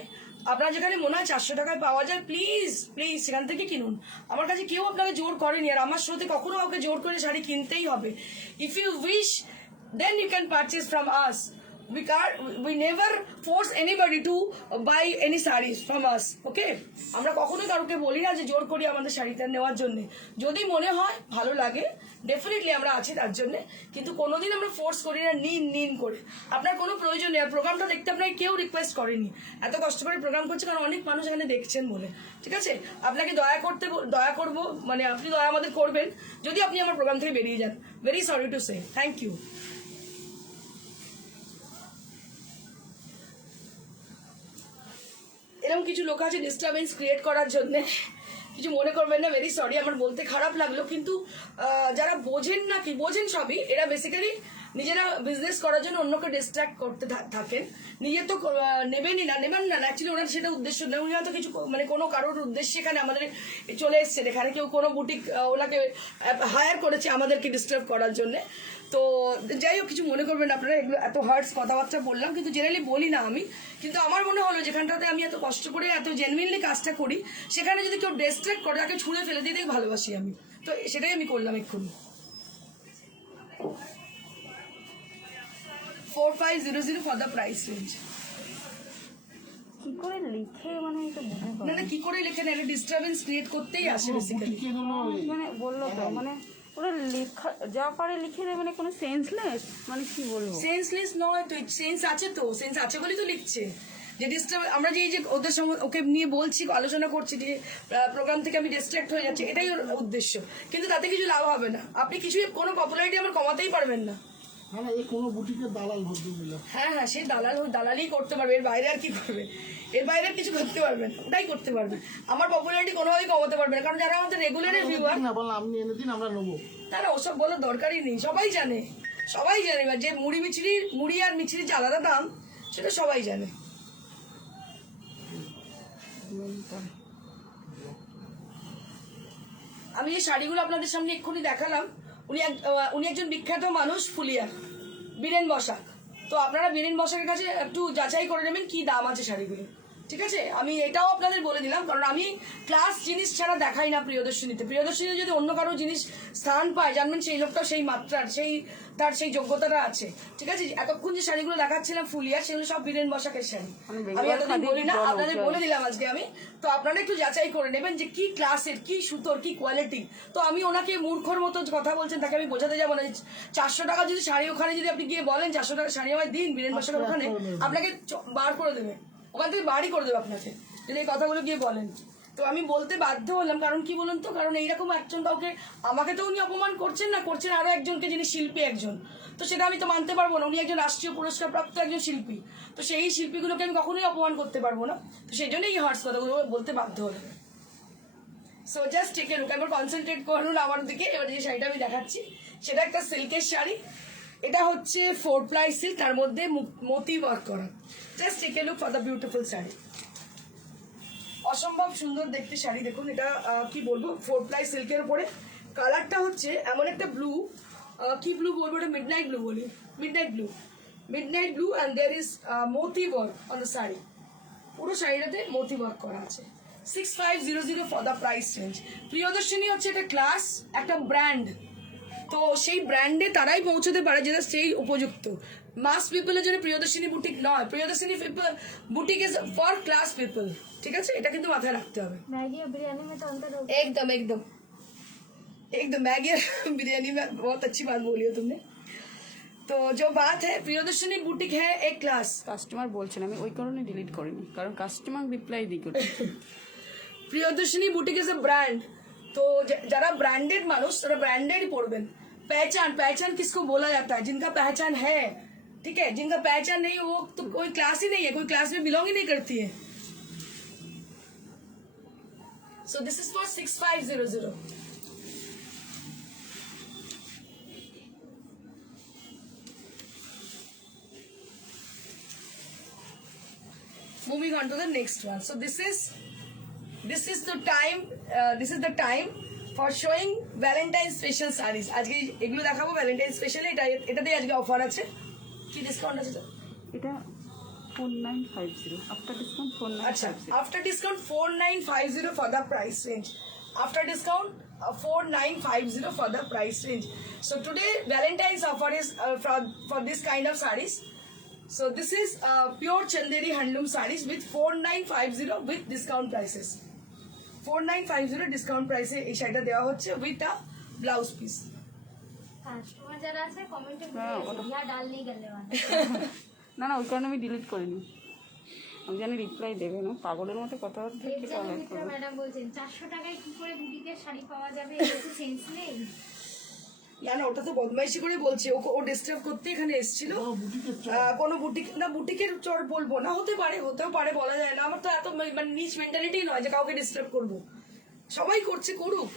আপনার যেখানে মনে হয় 400 টাকায় পাওয়া যায়, প্লিজ সেখান থেকে কিনুন। আমার কাছে কেউ আপনাকে জোর করেনি, আর আমার সাথে কখনো কাউকে জোর করে শাড়ি কিনতেই হবে। If you wish then you can purchase from us. We never force anybody to buy any sarees from us, okay? আমরা কখনোই কাউকে বলি না যে জোর করি আমাদের শাড়িটা নেওয়ার জন্য। যদি মনে হয় ভালো লাগে ডেফিনেটলি আমরা আছি তার জন্য, কিন্তু কোনোদিন আমরা ফোর্স করি না নিন করে। আপনার কোনো প্রয়োজন নেই, প্রোগ্রামটা দেখতে আপনাকে কেউ রিকোয়েস্ট করেনি, এত কষ্ট করে প্রোগ্রাম করছে কারণ অনেক মানুষ এখানে দেখছেন বলে, ঠিক আছে? আপনাকে দয়া করবো, মানে আপনি দয়া আমাদের করবেন যদি আপনি আমার প্রোগ্রাম থেকে বেরিয়ে যান। Very sorry to say, thank you. এরকম কিছু লোক আছে ডিস্টারবেন্স ক্রিয়েট করার জন্য, কিছু মনে করবেন না, ভেরি সরি, আমার বলতে খারাপ লাগলো, কিন্তু যারা বোঝেন না, কি বোঝেন সবই, এরা বেসিক্যালি নিজেরা বিজনেস করার জন্য অন্যকে ডিস্ট্র্যাক্ট করতে থাকেন, নিজে তো নেবেন না অ্যাকচুয়ালি ওনার সেটা উদ্দেশ্য নেই, উনি হয়তো কিছু মানে কোনো কারোর উদ্দেশ্যে এখানে আমাদের চলে এসছেন, এখানে কেউ কোনো বুটিক ওনাকে হায়ার করেছে আমাদেরকে ডিস্টার্ব করার জন্য। তো যাই হোক কিছু মনে করবেন আপনারা, এগুলো এত হার্টস কথাবার্তা বললাম কিন্তু জেনারেলি বলি না আমি, কিন্তু আমার মনে হলো যেখানটাতে আমি এত কষ্ট করে এত জেনুইনলি কাজটা করি সেখানে যদি কেউ ডিস্ট্র্যাক্ট করে তাকে ছুঁড়ে ফেলে দিয়ে ভালোবাসি আমি, তো সেটাই আমি করলাম এক্ষুনি। 4500 ফর দ্য প্রাইস রেঞ্জ। কি করে লিখে মানে এটা বুঝতে পারি না কি করে লেখেন, একটা ডিস্টারবেন্স ক্রিয়েট করতেই আসে বেসিক্যালি। মানে বললো তো মানে ওরা লেখা যা পারে লিখে দেয়, মানে কোনো সেন্সলেস, মানে কি বলবো সেন্সলেস নয় তো, সেন্স আছে তো, সেন্স আছে বলেই তো লিখছে। যে ডিস্টার্ব আমরা যে এই যে ওদের সঙ্গে ওকে নিয়ে বলছি আলোচনা করছি যে প্রোগ্রাম থেকে আমি ডিস্ট্র্যাক্ট হয়ে যাচ্ছি, এটাই ওর উদ্দেশ্য, কিন্তু তাতে কিছু লাভ হবে না, আপনি কিছু কোনো পপুলারিটি আমার কমাতেই পারবেন না। হ্যাঁ সেই দালালি করতে পারবে, এর বাইরে আর কি করবে, এর বাইরে আর কিছু করতে পারবেন, ওটাই করতে পারবে। আমার পপুলারিটি কোনোভাবেই কমাতে পারবে না, কারণ যারা আমাদের রেগুলার ভিউয়ার তারা ওসব বলার দরকারই নেই, সবাই জানে যে মুড়ি আর মিছরির যে আলাদা দাম সেটা সবাই জানে। আমি এই শাড়িগুলো আপনাদের সামনে এক্ষুনি দেখালাম, উনি একজন বিখ্যাত মানুষ ফুলিয়ার, বীরেন বসাক। তো আপনারা বীরেন বসাকের কাছে একটু যাচাই করে নেবেন কি দাম আছে শাড়িগুলো, ঠিক আছে? আমি এটাও আপনাদের বলে দিলাম, কারণ আমি ক্লাস জিনিস ছাড়া দেখাই না প্রিয়দর্শিনীতে। প্রিয়দর্শিনীতে যদি অন্য কারো জিনিস স্থান পায়, জানবেন সেই লোকটা সেই মাত্রার তার সেই যোগ্যতাটা আছে, ঠিক আছে? এতক্ষণ যে শাড়িগুলো দেখাচ্ছিলাম ফুলিয়ার, সেগুলো সব বীরেন বসাকের শাড়ি, আমি এতদিন বলি না, আপনাদের বলে দিলাম আজকে আমি। তো আপনারা একটু যাচাই করে নেবেন যে কি ক্লাসের, কি সুতোর, কি কোয়ালিটি। তো আমি ওনাকে মূর্খর মতো কথা বলছেন তাকে আমি বোঝাতে যাবো না। 400 টাকা যদি শাড়ি, ওখানে যদি আপনি গিয়ে বলেন 400 টাকা শাড়ি আমায় দিন বীরেন বসাকের ওখানে, আপনাকে বার করে দেবে, ওখান থেকে বাড়ি করে দেবে আপনাকে, যদি এই কথাগুলো গিয়ে বলেন। তো আমি বলতে বাধ্য হলাম, কারণ কি বলুন তো, কারণ এইরকম একজন কাউকে, আমাকে তো উনি অপমান করছেন না, করছেন আরো একজনকে যিনি শিল্পী একজন, তো সেটা আমি তো মানতে পারবো না। উনি একজন রাষ্ট্রীয় পুরস্কার প্রাপ্ত একজন শিল্পী, তো সেই শিল্পীগুলোকে আমি কখনোই অপমান করতে পারবো না, তো সেই জন্যই এই হার্টস কথাগুলো বলতে বাধ্য হলাম। So just take a look, একবার কনসেন্ট্রেট করুন আমার দিকে। এবার যে শাড়িটা আমি দেখাচ্ছি সেটা একটা সিল্কের শাড়ি, এটা হচ্ছে 4 ply সিল্ক, তার মধ্যে মোতি ওয়ার্ক করা। Just take a look for the beautiful sari, অসম্ভব সুন্দর দেখতে শাড়ি। দেখুন এটা কি বলবো, 4 ply সিল্কের উপরে কালারটা হচ্ছে এমন একটা ব্লু, কি ব্লু বলবো, এটা মিডনাইট ব্লু বলি, midnight blue and there is moti work on the sari, পুরো শাড়িটাতে মোতি ওয়ার্ক করা আছে। 6500 for the price range. Priyadarshini হচ্ছে একটা ক্লাস, একটা ব্র্যান্ড, তো সেই ব্র্যান্ডে তারাই পৌঁছতে পারে যেটা সেই উপযুক্ত। মাস পিপলের জন্য প্রিয়দর্শিনী বুটিক নয়, Priyadarshini boutique is for class people, ঠিক আছে? এটা কিন্তু মাথায় রাখতে হবে। मैगी और बिरयानी में तो अंतर होगा। एकदम मैगी और बिरयानी में बहुत अच्छी बात बोली हो तुमने। तो जो बात है, प्रियदर्शनी बुटीक है एक क्लास। কাস্টমার বলছেন, আমি ওই কারণে ডিলিট করিনি, কারণ কাস্টমার রিপ্লাই দিই করে। Priyadarshini boutique is a brand, तो जरा ब्रांडेड मानुष जरा ब्रांडेड ही पढ़बेन। पहचान किसको बोला जाता है? जिनका पहचान है, ठीक है? जिनका पहचान नहीं वो तो कोई क्लास ही नहीं है, कोई क्लास में बिलोंग ही नहीं करती है। So this is for 6500। Moving on to the next one. So this is the time for showing Valentine special sarees. আজকে এগুলো দেখাবো ভ্যালেন্টাইন স্পেশাল, এটাতে আজকে অফার আছে। কি ডিসকাউন্ট আছে? এটা 4950 আফটার ডিসকাউন্ট 4950। আচ্ছা, after discount 4950 for the price range. After discount 4950 for the price range. So today Valentine's offer is for this kind of sarees. So this is pure Chanderi handloom sarees with 4950 with discount prices. 4950 discount প্রাইসে এই শাড়িটা দেওয়া হচ্ছে with a blouse piece. Customer যারা আছে কমেন্টে ইয়া ডাল নেই গেলে না ওই কারণে আমি ডিলিট করিনি, আমি জানি রিপ্লাই দেবে না, পাগলের মতো কথাবার্তা থেকে টলারেট করবো। ম্যাডাম বলছেন 400 টাকায় কি করে বুটিকের শাড়ি পাওয়া যাবে, এটা তো সেন্স নেই। না ওটা তো বদমাইশি করে বলছে, ও ডিস্টার্ব করতে এখানে এসেছিল। কোনো বুটিকের চর বলবো না, হতেও পারে বলা যায় না। আমার তো এত মানে নিচ মেন্টালিটি নয় যে কাউকে ডিস্টার্ব করবো, সবাই করছে করুক,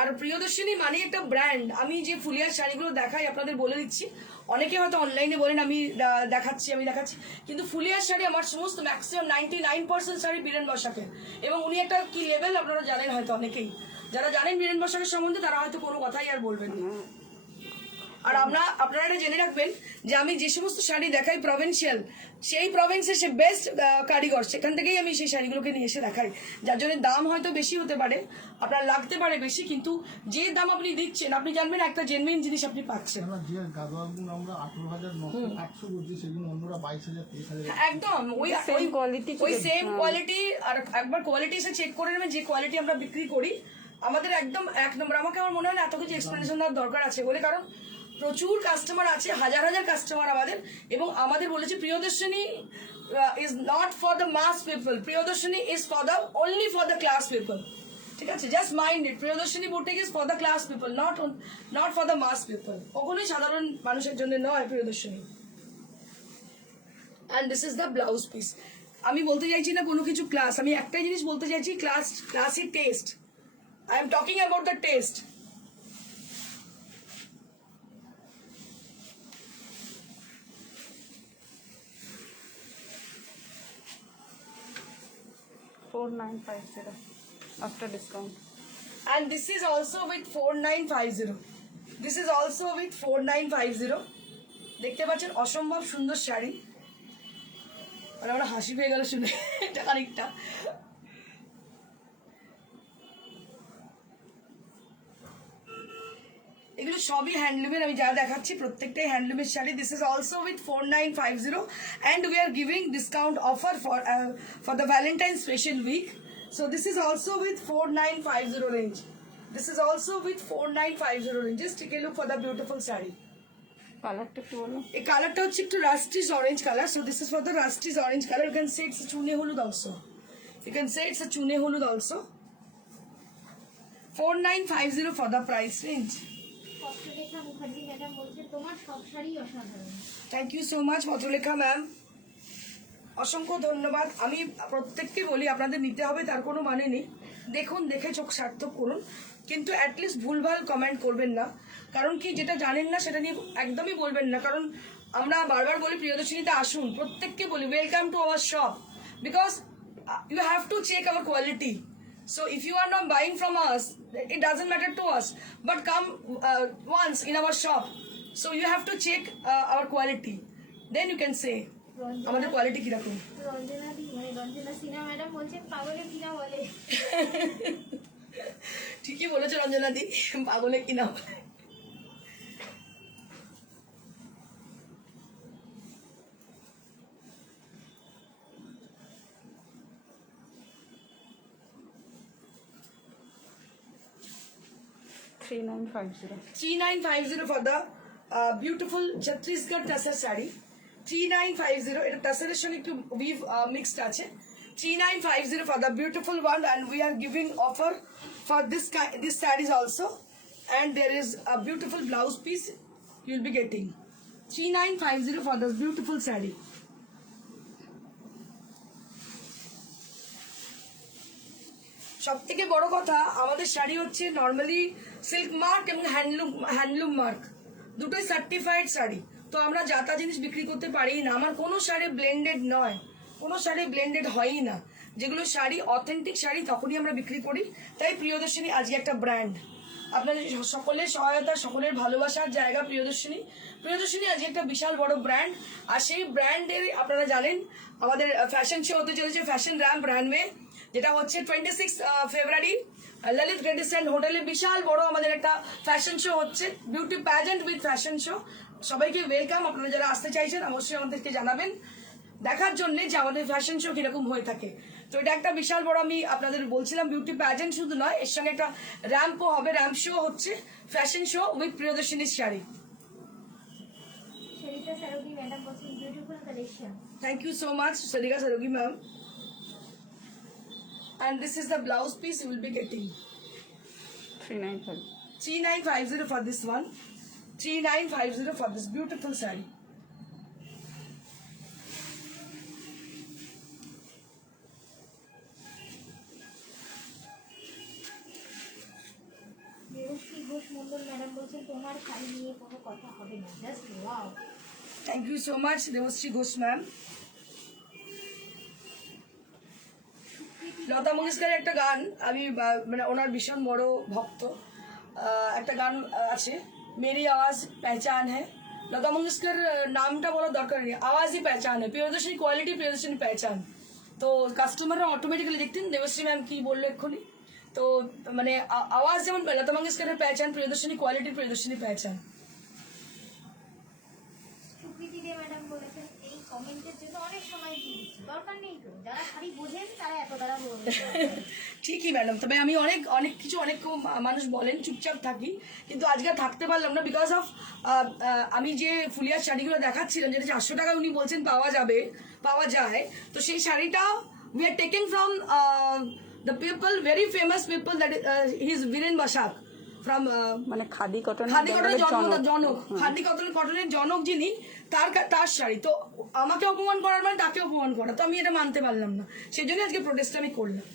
আর প্রিয়দর্শিনী মানে একটা ব্র্যান্ড। আমি যে ফুলিয়ার শাড়িগুলো দেখাই আপনাদের বলে দিচ্ছি, অনেকে হয়তো অনলাইনে বলেন আমি দেখাচ্ছি, কিন্তু ফুলিয়ার শাড়ি আমার সমস্ত ম্যাক্সিমাম 99% শাড়ি বীরেন বসাকের। এবং উনি একটা কি লেভেল আপনারা জানেন হয়তো অনেকেই, যারা জানেন বীরেন বসাকের সম্বন্ধে তারা হয়তো কোনো কথাই আর বলবেন না। আর আপনারা এটা জেনে রাখবেন যে আমি যে সমস্ত শাড়ি দেখাই প্রভিন্সিয়াল, সেই প্রভিন্সের সে বেস্ট কারিগর, সেখান থেকেই আমি সেই শাড়িগুলোকে নিয়ে এসে দেখাই। যার জন্য দাম হয়তো বেশি হতে পারে, আপনার লাগতে পারে বেশি, কিন্তু যে দাম আপনি দিচ্ছেন আপনি জানবেন একটা জেনুইন জিনিস আপনি পাচ্ছেন। যে গাদোয়ালগুলো আমরা 18,900 বলছি, সেগুলো অন্যরা 22,000 23,000। একদম ওই সেম কোয়ালিটি। আর একবার কোয়ালিটি এসে চেক করে নেবেন, যে কোয়ালিটি আমরা বিক্রি করি আমাদের একদম এক নম্বর। আমার মনে হয় না এত কিছু এক্সপ্লেনেশন দেওয়ার দরকার আছে বলে, কারণ প্রচুর কাস্টমার আছে, হাজার হাজার কাস্টমার আমাদের। এবং আমাদের বলেছি Priyadarshini is not for the mass people, Priyadarshini is for the only for the class people. ঠিক আছে, just mind it, Priyadarshini boutique is for the class people, not for the mass people. কখনোই সাধারণ মানুষের জন্য নয় Priyadarshini. And this is the blouse piece. আমি বলতে চাইছি না কোনো কিছু ক্লাস, আমি একটাই জিনিস বলতে চাইছি, classy test. I am talking about the taste. $4950 after discount. And this is also with 4950. This is also with 4950. দেখতে পাচ্ছেন অসম্ভব সুন্দর শাড়ি। আর আমার হাসি পেয়ে গেল শুনে এটা খানিকটা। এগুলো সবই হ্যান্ডলুমের, আমি যা দেখাচ্ছি প্রত্যেকটাই হ্যান্ডলুমের শাড়ি। This is also with 4950 and we are giving discount offer for the Valentine special week. So this is also with 4950 range. This is also with 4950 range. Just take a look for the beautiful saree. কালারটা একটু বলো। এই কালারটা হচ্ছে একটু rustish orange colour. So this is for the rustish orange color. You can say it's a chune hulud also. You can say it's a chune hulud also. 4950 for the price range. Patralekha Mukherjee madam বলছে তোমার সব শাড়ি অসাধারণ। Thank you so much Patralekha ma'am, অসংখ্য ধন্যবাদ। আমি প্রত্যেককে বলি আপনাদের নিতে হবে তার কোনো মানে নেই, দেখুন, দেখে চোখ সার্থক করুন, কিন্তু অ্যাটলিস্ট ভুলভাল কমেন্ট করবেন না। কারণ কি, যেটা জানেন না সেটা নিয়ে একদমই বলবেন না। কারণ আমরা বারবার বলি প্রিয়দর্শিনীতে আসুন, প্রত্যেককে বলি welcome to our shop, because you have to check our quality. So if you are not buying from us, it doesn't matter to us, but come once in our shop. So you have to check our quality, then you can say আমাদের quality কিরকম। Ranjana Sinha madam বলছে পাগলে কিনা বলে। ঠিকই বলেছো রঞ্জনা দি, পাগলে কিনা বলে। $3950 for the beautiful Chhattisgarh tussar saree. 3950, এটা টাসেলের সঙ্গে একটু উইভ মিক্সড আছে। 3950 for the beautiful one, and we are giving offer for this sarees also, and there is a beautiful blouse piece you'll be getting. 3950 for this beautiful saree. সব থেকে বড় কথা, আমাদের শাড়ি হচ্ছে নর্মালি সিল্ক মার্ক এবং handloom mark, দুটোই certified sari. তো আমরা যাতা জিনিস বিক্রি করতে পারি না। আমার কোনো শাড়ি ব্লেন্ডেড নয়, কোনো শাড়ি ব্লেন্ডেড হয়ই না। যেগুলো শাড়ি অথেন্টিক শাড়ি তখনই আমরা বিক্রি করি। তাই প্রিয়দর্শিনী আজকে একটা ব্র্যান্ড, আপনাদের সকলের সহায়তা, সকলের ভালোবাসার জায়গা প্রিয়দর্শিনী। প্রিয়দর্শিনী আজকে একটা বিশাল বড় ব্র্যান্ড, আর সেই ব্র্যান্ডের আপনারা জানেন আমাদের ফ্যাশন শো হতে চলেছে, ফ্যাশন র্যাম্প রানওয়ে, যেটা হচ্ছে 26 ফেব্রুয়ারি ললিত গ্রেডিসেন্ট হোটেলে বিশাল বড় আমাদের একটা ফ্যাশন শো হচ্ছে, beauty pageant with fashion show. সবাইকে ওয়েলকাম। আপনারা যারা আসতে চাইছেন অবশ্যই আমাদেরকে জানাবেন দেখার জন্য যে আমাদের ফ্যাশন শো কিরকম হয়ে থাকে। তো এটা একটা বিশাল বড়, আমি আপনাদের বলছিলাম বিউটি প্যাজেন্ট শুধু নয়, এর সঙ্গে একটা র্যাম্পও হবে, র্যাম্প শো হচ্ছে, ফ্যাশন শো উইথ প্রিয়দর্শিনীর শাড়ি। সরিতা সারোগি ম্যাডাম বলছেন beautiful collection. Thank you so much Sarita Sarogi ma'am. And this is the blouse piece you will be getting. 3950 for this one. 3950 for this beautiful saree. Mondal madam বলছেন তোমার শাড়ি নিয়ে কোনো কথা হবে না, just wow. Thank you so much Debashree Ghosh ma'am. Lata মঙ্গেশকরের একটা গান আমি মানে ওনার ভীষণ বড় ভক্ত। একটা গান আছে মেরি আওয়াজ পেহচান হ্যাঁ, লতা মঙ্গেশকর নামটা বলার দরকার নেই, আওয়াজই পেহচান হ্যাঁ, প্রিয়দর্শনী কোয়ালিটি প্রিয়দর্শনী পেহচান। তো কাস্টমাররা অটোমেটিক্যালি দেখতেন দেবশ্রী ম্যাম কি বললো এক্ষুনি, তো মানে আওয়াজ যেমন লতা মঙ্গেশকরের পেহচান, প্রিয়দর্শনী কোয়ালিটি প্রিয়দর্শনী পেহচান। সুকৃতি দে ম্যাডাম বলেছেন এই কমেন্টের জন্য অনেক সময় দিয়ে দিচ্ছি, দরকার নেই তো, যারা শাড়ি বোঝেন তারা এত দ্বারা বলবেন। ঠিকই ম্যাডাম, তবে আমি অনেক কিছু অনেক মানুষ বলেন চুপচাপ থাকি, কিন্তু আজকে আর থাকতে পারলাম না বিকজ অফ আমি যে ফুলিয়ার শাড়িগুলো দেখাচ্ছিলাম যেটা 400 টাকা উনি বলছেন পাওয়া যায়, তো সেই শাড়িটা we are taking from the people, very famous people, that he is Biren Basak from মানে খাদি কটন, খাদি কটনের জনক, খাদি কটনের জনক যিনি, তার শাড়ি। তো আমাকে অপমান করার মানে তাকে অপমান করা, তো আমি এটা মানতে পারলাম না, সেই জন্য আজকে প্রোটেস্ট আমি করলাম।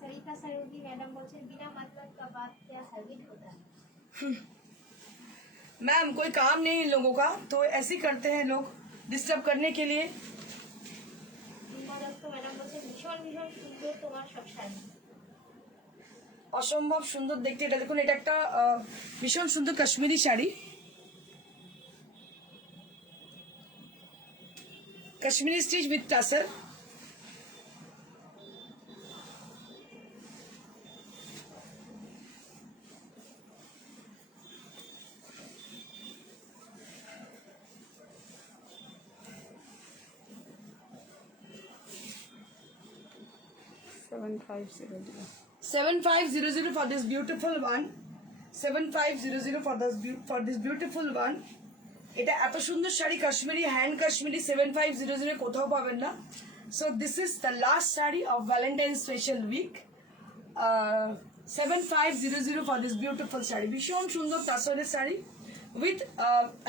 सरिता सरोगी मैडम बोलছেন बिना मतलब का बात क्या सर्विस होता है। मैम कोई काम नहीं इन लोगों का, तो ऐसे ही करते हैं लोग डिस्टर्ब करने के लिए। বিমা দত্ত ম্যাডাম বলছেন ভীষণ ভীষণ সুন্দর তোমার সব শাড়ি। অসম্ভব সুন্দর দেখতে, এটা দেখুন, এটা একটা ভীষণ সুন্দর Kashmiri sari, Kashmiri stitch with tassel. $7500 for this beautiful one, 7500 for this beautiful one। এটা এত সুন্দর শাড়ি কাশ্মীরি, হ্যান্ড কাশ্মীরি, 7500 কোথাও পাবেন না। So this is the last sari of Valentine special week. 7500 for this beautiful sari, ভীষণ সুন্দর তাসরের sari with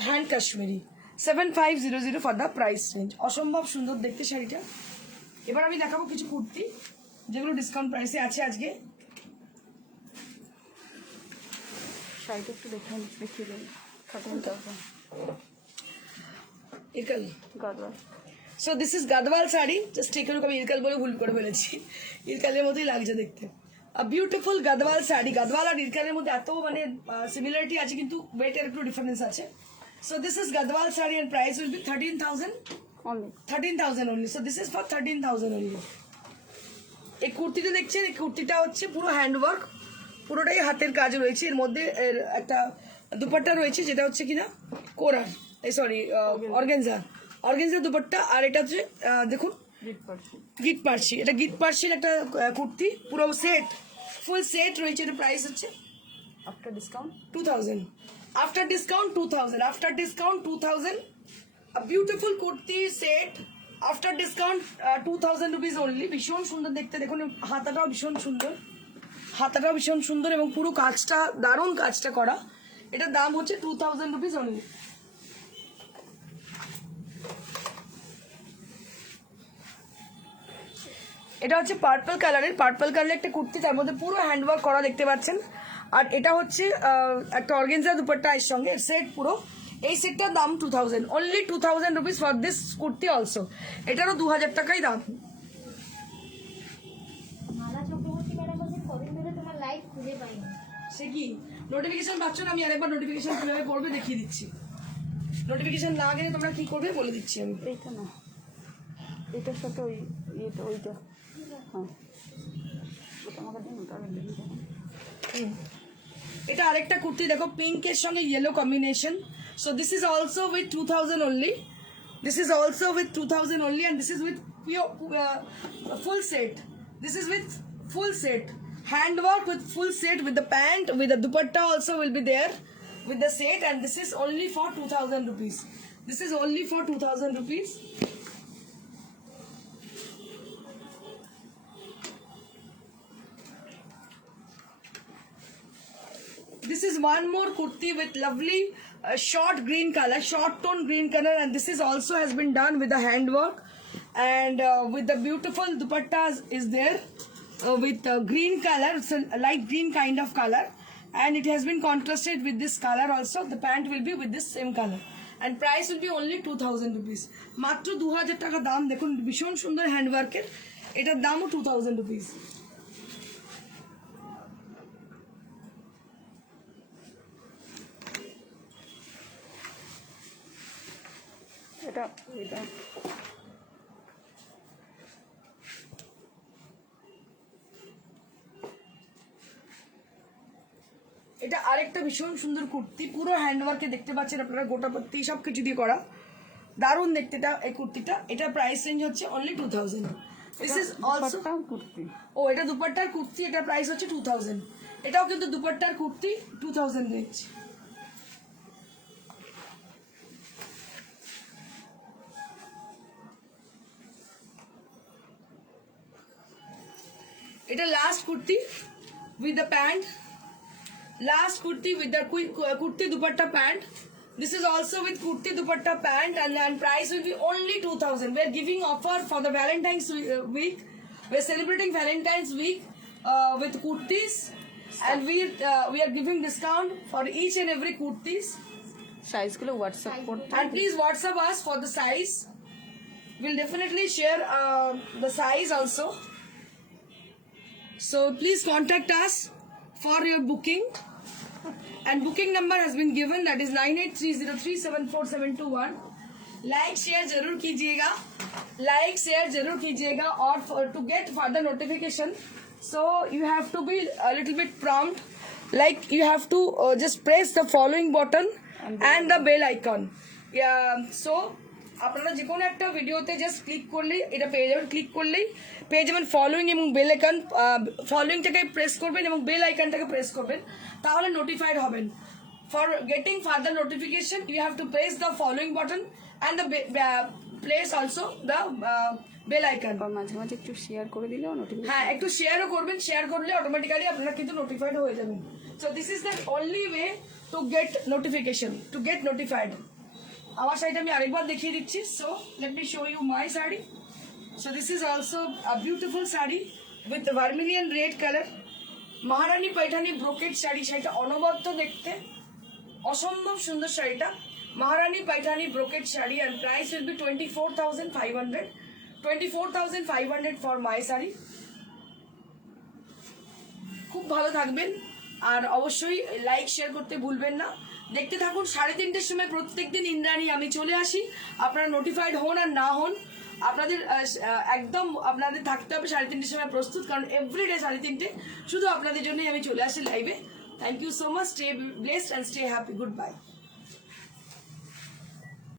hand Kashmiri, 7500 for the price range. অসম্ভব সুন্দর দেখতে শাড়িটা। এবার আমি দেখাবো কিছু কুর্তি যেগুলো ডিসকাউন্ট প্রাইসে আছে আজকে। শাড়িটা একটু দেখিয়ে দিন, কটন কাপড়, Ilkal Gadwal. So this is Gadwal sari, just take আমি ইরকাল বলে ভুল করে ফেলেছি, ইরকালের মতোই লাগছে দেখতে। বিউটিফুল গাদওয়াল শাড়ি, গাদওয়াল আর ইরকালের মধ্যে এত মানে সিমিলারিটি আছে, কিন্তু ওয়েটের একটু ডিফারেন্স আছে। So this is Gadwal sari and price will be 13,000 only. So this is for 13,000 only. এই কুর্তিটা দেখছেন, এই কুর্তিটা হচ্ছে পুরো হ্যান্ডওয়ার্ক, পুরোটাই হাতের কাজ রয়েছে, এর মধ্যে একটা দুপাট্টা রয়েছে যেটা হচ্ছে কিনা কোরার, অর্গেনজা দুপাট্টা, আর এটা হচ্ছে দেখুন গিট পার্সি, এটা গিট পার্সির একটা কুর্তি, পুরো সেট, ফুল সেট রয়েছে। এটা প্রাইস হচ্ছে after discount 2,000, after discount 2,000, after discount 2,000। A beautiful kurti set after discount 2,000 rupees only. ভীষণ সুন্দর দেখতে, দেখুন হাতাটাও ভীষণ সুন্দর এবং পুরো কাজটা দারুণ কাজটা করা। এটার দাম হচ্ছে 2,000 rupees only। এটা হচ্ছে পার্পল কালারের একটা কুর্তি, তার মধ্যে পুরো হ্যান্ডওয়ার্ক করা দেখতে পাচ্ছেন। আর এটা হচ্ছে একটা অর্গেনজা দুপাট্টা এর সঙ্গে সেট পুরো। এই সেটটার দাম 2,000, only 2,000 rupees for this kurti also. এটারও 2,000 টাকাই দাম। মালা চক্রবর্তী ম্যাডাম বলছেন কদিন ধরে তোমার লাইভ খুঁজে পাইনি। সে কি নোটিফিকেশন পাচ্ছ না? আমি আরেকবার নোটিফিকেশন কিভাবে পড়বে দেখিয়ে দিচ্ছি। নোটিফিকেশন না গেলে তোমরা কি করবে বলে দিচ্ছি আমি। এইটা না, এটার সাথে ওইটা হ্যাঁ, ওটা আমাকে দিন, ওটা আগে দেখি। এটা আরেকটা কুর্তি দেখো, পিঙ্কের সঙ্গে yellow combination. So this is also with 2,000 only. This is also with 2,000 only, and this is with full set. This is with full set, handwork with full set, with the pant, with the dupatta also will be there with the set, and this is only for 2,000 rupees. This is only for 2,000 rupees. This is one more kurti with lovely short tone green color, and this is also has been done with the handwork and with the beautiful dupattas is there. with green color. It's a light green kind of color, and it has been contrasted with this color also. The pant will be with this same color, and price will be only 2000 rupees. মাত্র 2000 টাকা দাম। দেখুন ভীষণ সুন্দর হ্যান্ডওয়ার্কের, এটার দামও 2000 rupees। এটা এটা এটা আরেকটা ভীষণ সুন্দর কুর্তি, পুরো হ্যান্ডওয়ার্কে দেখতে পাচ্ছেন আপনারা, গোটা পত্তি সব কিছু দিয়ে করা, দারুণ দেখতে এই কুর্তিটা। এটা প্রাইস রেঞ্জ হচ্ছে only 2000। This is also kurti. ও এটা দুপাট্টার কুর্তি, এটা প্রাইস হচ্ছে 2000। এটাও কিন্তু দুপাট্টার কুর্তি, 2000 রেঞ্জ। এটা last kurti with the pant, last kurti with the kurti dupatta pant. This is also with kurti dupatta pant, and price will be only 2000. We are giving offer for the Valentine's week. We are celebrating Valentine's week with kurtis, and we are giving discount for each and every kurtis. সাইজগুলো WhatsApp করতে And please WhatsApp us for the size. We'll definitely share the size also. So please contact us for your booking. And booking number has been given, that is 9830374721. Like share जरूर कीजिएगा, like share जरूर कीजिएगा, और to get further notification, so you have to be a little bit prompt, like you have to just press the following button and the bell icon. Yeah, so আপনারা যে কোনো একটা ভিডিওতে জাস্ট ক্লিক করলেই এটা পেয়ে যাবেন, ক্লিক করলেই পেয়ে যাবেন ফলোইং এবং বেল আইকন। ফলোইংটাকে প্রেস করবেন এবং বেল আইকনটাকে প্রেস করবেন, তাহলে নোটিফাইড হবেন। For getting further notification you have to press the following button and the place also the bell icon. মাঝে মাঝে একটু শেয়ার করে দিলেও নোটিফিকেশন, হ্যাঁ একটু শেয়ারও করবেন, শেয়ার করলে অটোমেটিক্যালি আপনারা কিন্তু নোটিফাইড হয়ে যাবেন। So this is the only way to get notification, to get notified. আমার শাড়িটা আমি আরেকবার দেখিয়ে দিচ্ছি। So let me show you my sari. So this is also a beautiful sari with vermilion red colour, Maharani Paithani brocade sari. শাড়িটা অনবদ্য দেখতে, অসম্ভব সুন্দর শাড়িটা, Maharani Paithani brocade sari, and price will be 24,500। 24,500 for my sari. খুব ভালো থাকবেন, আর অবশ্যই লাইক শেয়ার করতে ভুলবেন না। দেখতে থাকুন 3:30 সময় প্রত্যেকদিন ইন্দ্রাণী আমি চলে আসি। আপনারা নোটিফাইড হন আর না হন, আপনাদের একদম আপনাদের থাকতে হবে 3:30 সময় প্রস্তুত, কারণ এভরিডে 3:30 শুধু আপনাদের জন্যই আমি চলে আসি লাইভে। Thank you so much, stay blessed and stay happy, good by.